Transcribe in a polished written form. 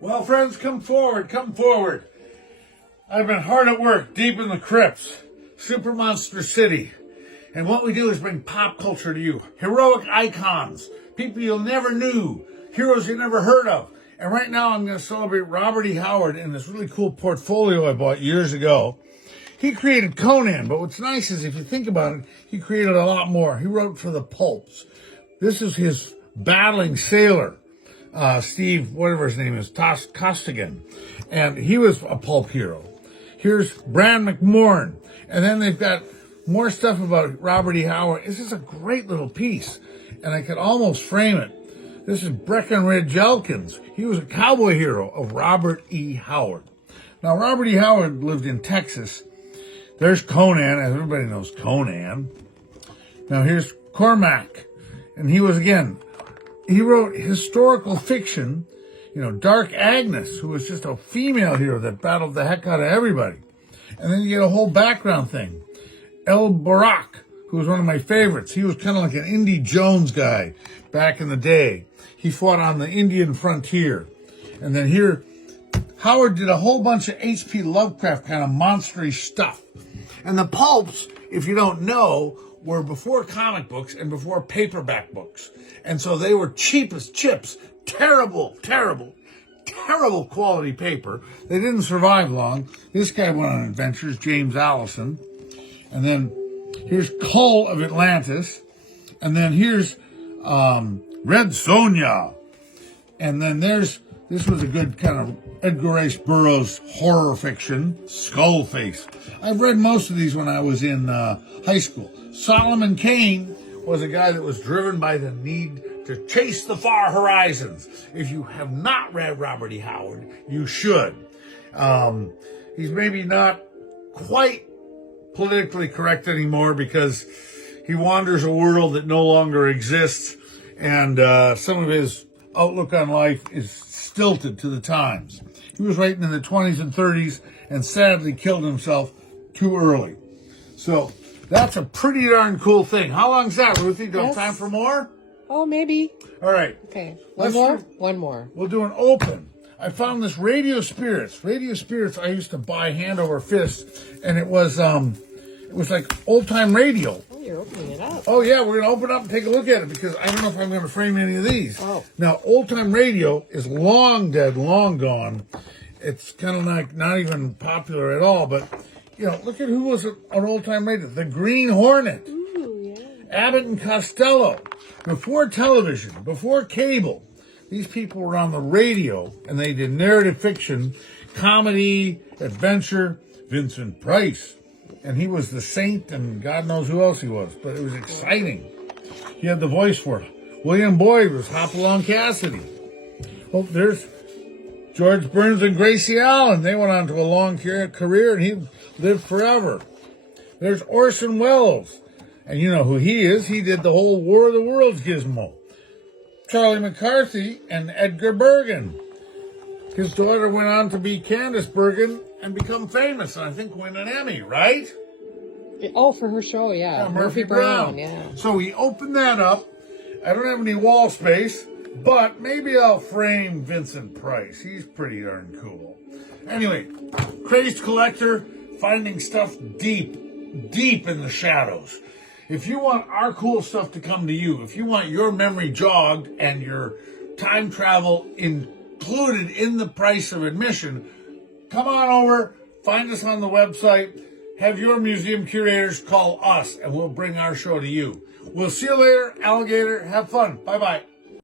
Well, friends, come forward, come forward. I've been hard at work, deep in the crypts, Super Monster City. And what we do is bring pop culture to you. Heroic icons, people you never knew, heroes you never heard of. And right now I'm going to celebrate Robert E. Howard in this really cool portfolio I bought years ago. He created Conan, but what's nice is if you think about it, he created a lot more. He wrote for the pulps. This is his battling sailor. Steve, whatever his name is, Costigan. And he was a pulp hero. Here's Bran McMorn. And then they've got more stuff about Robert E. Howard. This is a great little piece. And I could almost frame it. This is Breckenridge Elkins. He was a cowboy hero of Robert E. Howard. Now, Robert E. Howard lived in Texas. There's Conan. Everybody knows Conan. Now, here's Cormac. And he was, again, he wrote historical fiction, Dark Agnes, who was just a female hero that battled the heck out of everybody. And then you get a whole background thing. El Barak, who was one of my favorites. He was kind of like an Indy Jones guy back in the day. He fought on the Indian frontier. And then here, Howard did a whole bunch of H.P. Lovecraft kind of monster-y stuff. And the pulps, if you don't know, were before comic books and before paperback books. And so they were cheap as chips. Terrible quality paper. They didn't survive long. This guy went on adventures, James Allison. And then here's Cull of Atlantis. And then here's Red Sonja. And then this was a good kind of Edgar Rice Burroughs horror fiction, Skullface. I've read most of these when I was in high school. Solomon Kane was a guy that was driven by the need to chase the far horizons. If you have not read Robert E. Howard, you should. He's maybe not quite politically correct anymore because he wanders a world that no longer exists, and some of his outlook on life is stilted to the times. He was writing in the 20s and 30s and sadly killed himself too early. So that's a pretty darn cool thing. How long's that, Ruthie? Do you have time for more? Oh, maybe. All right. Okay. One more. We'll do an open. I found this Radio Spirits. Radio Spirits I used to buy hand over fist, and it was like old-time radio. Oh, you're opening it up. Oh, yeah, we're going to open up and take a look at it because I don't know if I'm going to frame any of these. Oh. Now, old-time radio is long dead, long gone. It's kind of like not even popular at all, but, look at who was on old-time radio. The Green Hornet. Ooh, yeah. Abbott and Costello. Before television, before cable, these people were on the radio, and they did narrative fiction, comedy, adventure. Vincent Price. And he was the Saint, and God knows who else he was, but it was exciting. He had the voice for it. William Boyd was Hopalong Cassidy. Oh, there's George Burns and Gracie Allen. They went on to a long career, and he lived forever. There's Orson Welles. And you know who he is. He did the whole War of the Worlds gizmo. Charlie McCarthy and Edgar Bergen. His daughter went on to be Candace Bergen and become famous, and I think win an Emmy, right? Oh, for her show, yeah. Murphy Brown. Yeah. So we opened that up. I don't have any wall space, but maybe I'll frame Vincent Price. He's pretty darn cool. Anyway, crazed collector, finding stuff deep in the shadows. If you want our cool stuff to come to you, if you want your memory jogged and your time travel included in the price of admission, come on over, find us on the website, have your museum curators call us, and we'll bring our show to you. We'll see you later, alligator. Have fun. Bye-bye.